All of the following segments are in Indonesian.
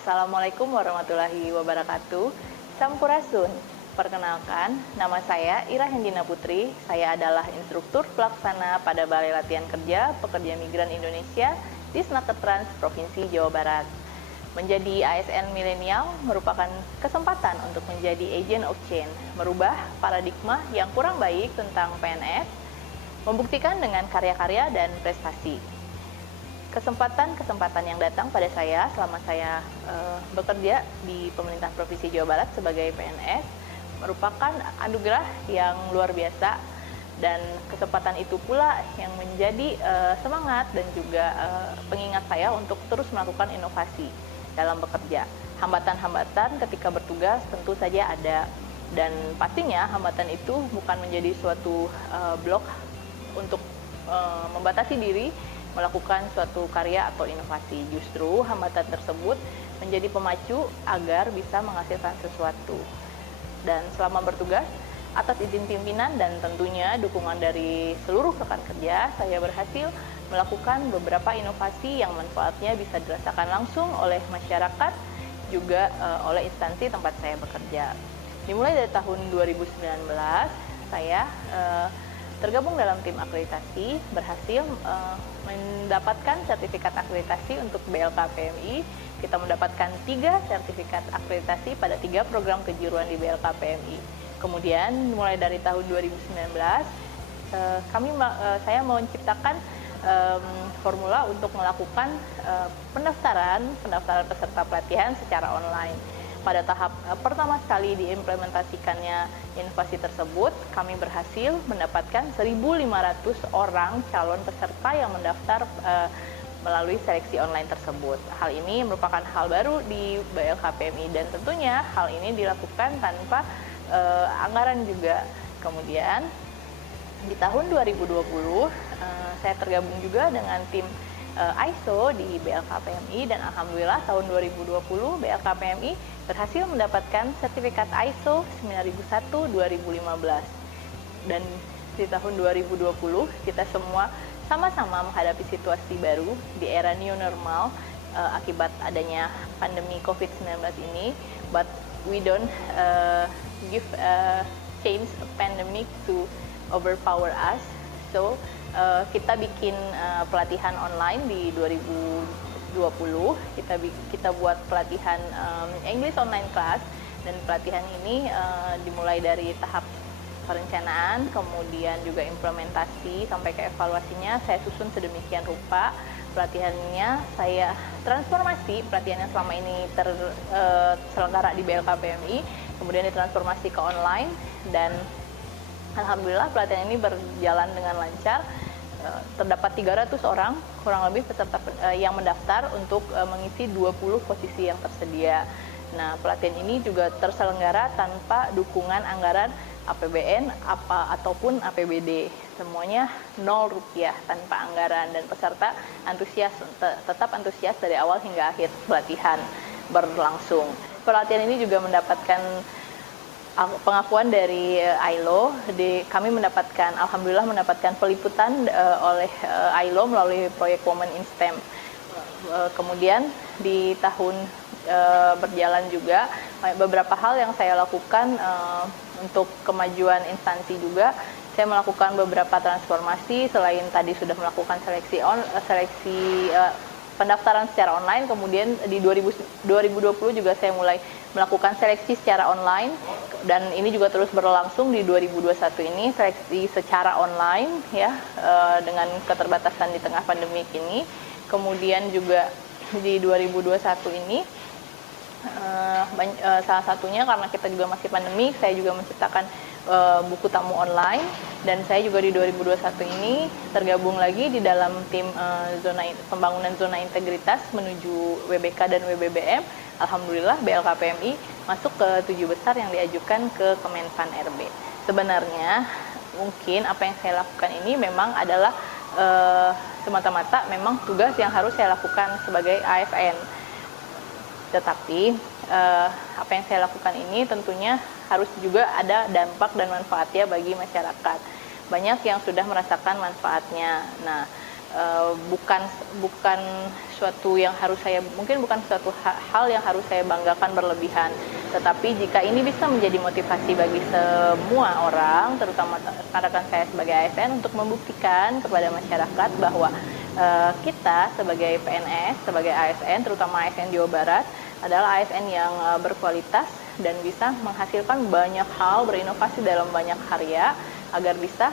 Assalamualaikum warahmatullahi wabarakatuh. Sampurasun. Perkenalkan, nama saya Ira Hendina Putri. Saya adalah instruktur pelaksana pada Balai Latihan Kerja Pekerja Migran Indonesia di Snakertrans Provinsi Jawa Barat. Menjadi ASN milenial merupakan kesempatan untuk menjadi agent of change, merubah paradigma yang kurang baik tentang PNS, membuktikan dengan karya-karya dan prestasi. Kesempatan-kesempatan yang datang pada saya selama saya bekerja di pemerintah Provinsi Jawa Barat sebagai PNS merupakan anugerah yang luar biasa, dan kesempatan itu pula yang menjadi semangat dan juga pengingat saya untuk terus melakukan inovasi dalam bekerja. Hambatan-hambatan ketika bertugas tentu saja ada, dan pastinya hambatan itu bukan menjadi suatu blok untuk membatasi diri melakukan suatu karya atau inovasi. Justru hambatan tersebut menjadi pemacu agar bisa menghasilkan sesuatu. Dan selama bertugas, atas izin pimpinan dan tentunya dukungan dari seluruh rekan kerja, saya berhasil melakukan beberapa inovasi yang manfaatnya bisa dirasakan langsung oleh masyarakat, juga oleh instansi tempat saya bekerja. Dimulai dari tahun 2019, saya tergabung dalam tim akreditasi, berhasil mendapatkan sertifikat akreditasi untuk BLKPMI. Kita mendapatkan 3 sertifikat akreditasi pada 3 program kejuruan di BLKPMI. Kemudian mulai dari tahun 2019, saya mau menciptakan formula untuk melakukan pendaftaran peserta pelatihan secara online. Pada tahap pertama sekali diimplementasikannya inovasi tersebut, kami berhasil mendapatkan 1.500 orang calon peserta yang mendaftar melalui seleksi online tersebut. Hal ini merupakan hal baru di BLKPMI, dan tentunya hal ini dilakukan tanpa anggaran juga. Kemudian di tahun 2020 saya tergabung juga dengan tim ISO di BLKPMI, dan alhamdulillah tahun 2020 BLKPMI berhasil mendapatkan sertifikat ISO 9001-2015. Dan di tahun 2020 kita semua sama-sama menghadapi situasi baru di era new normal akibat adanya pandemi COVID-19 ini, but we don't give change pandemic to overpower us. So kita bikin pelatihan online di 2020. Kita buat pelatihan English online class, dan pelatihan ini dimulai dari tahap perencanaan, kemudian juga implementasi sampai ke evaluasinya saya susun sedemikian rupa. Pelatihannya saya transformasi, pelatihan yang selama ini terselenggara di BLKPMI kemudian ditransformasi ke online, dan alhamdulillah pelatihan ini berjalan dengan lancar. Terdapat 300 orang kurang lebih peserta yang mendaftar untuk mengisi 20 posisi yang tersedia. Nah, pelatihan ini juga terselenggara tanpa dukungan anggaran APBN ataupun APBD. Semuanya Rp0 tanpa anggaran, dan peserta tetap antusias dari awal hingga akhir pelatihan berlangsung. Pelatihan ini juga mendapatkan pengakuan dari ILO. Kami alhamdulillah mendapatkan peliputan oleh ILO melalui proyek Women in STEM. Kemudian di tahun berjalan juga beberapa hal yang saya lakukan untuk kemajuan instansi juga. Saya melakukan beberapa transformasi. Selain tadi sudah melakukan seleksi pendaftaran secara online, kemudian di 2020 juga saya mulai melakukan seleksi secara online, dan ini juga terus berlangsung di 2021 ini, seleksi secara online ya, dengan keterbatasan di tengah pandemi ini. Kemudian juga di 2021 ini salah satunya karena kita juga masih pandemi, saya juga menciptakan buku tamu online, dan saya juga di 2021 ini tergabung lagi di dalam tim pembangunan zona integritas menuju WBK dan WBBM. Alhamdulillah BLKPMI masuk ke 7 besar yang diajukan ke Kemenpan RB. Sebenarnya mungkin apa yang saya lakukan ini memang adalah semata-mata memang tugas yang harus saya lakukan sebagai ASN. Tetapi apa yang saya lakukan ini tentunya harus juga ada dampak dan manfaatnya bagi masyarakat. Banyak yang sudah merasakan manfaatnya. Nah, bukan suatu yang harus saya, mungkin bukan suatu hal yang harus saya banggakan berlebihan. Tetapi jika ini bisa menjadi motivasi bagi semua orang, terutama rekan-rekan saya sebagai ASN, untuk membuktikan kepada masyarakat bahwa kita sebagai PNS, sebagai ASN, terutama ASN Jawa Barat, adalah ASN yang berkualitas dan bisa menghasilkan banyak hal, berinovasi dalam banyak karya, agar bisa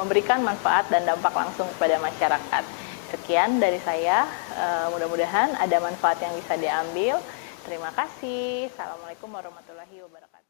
memberikan manfaat dan dampak langsung kepada masyarakat. Sekian dari saya, mudah-mudahan ada manfaat yang bisa diambil. Terima kasih. Assalamualaikum warahmatullahi wabarakatuh.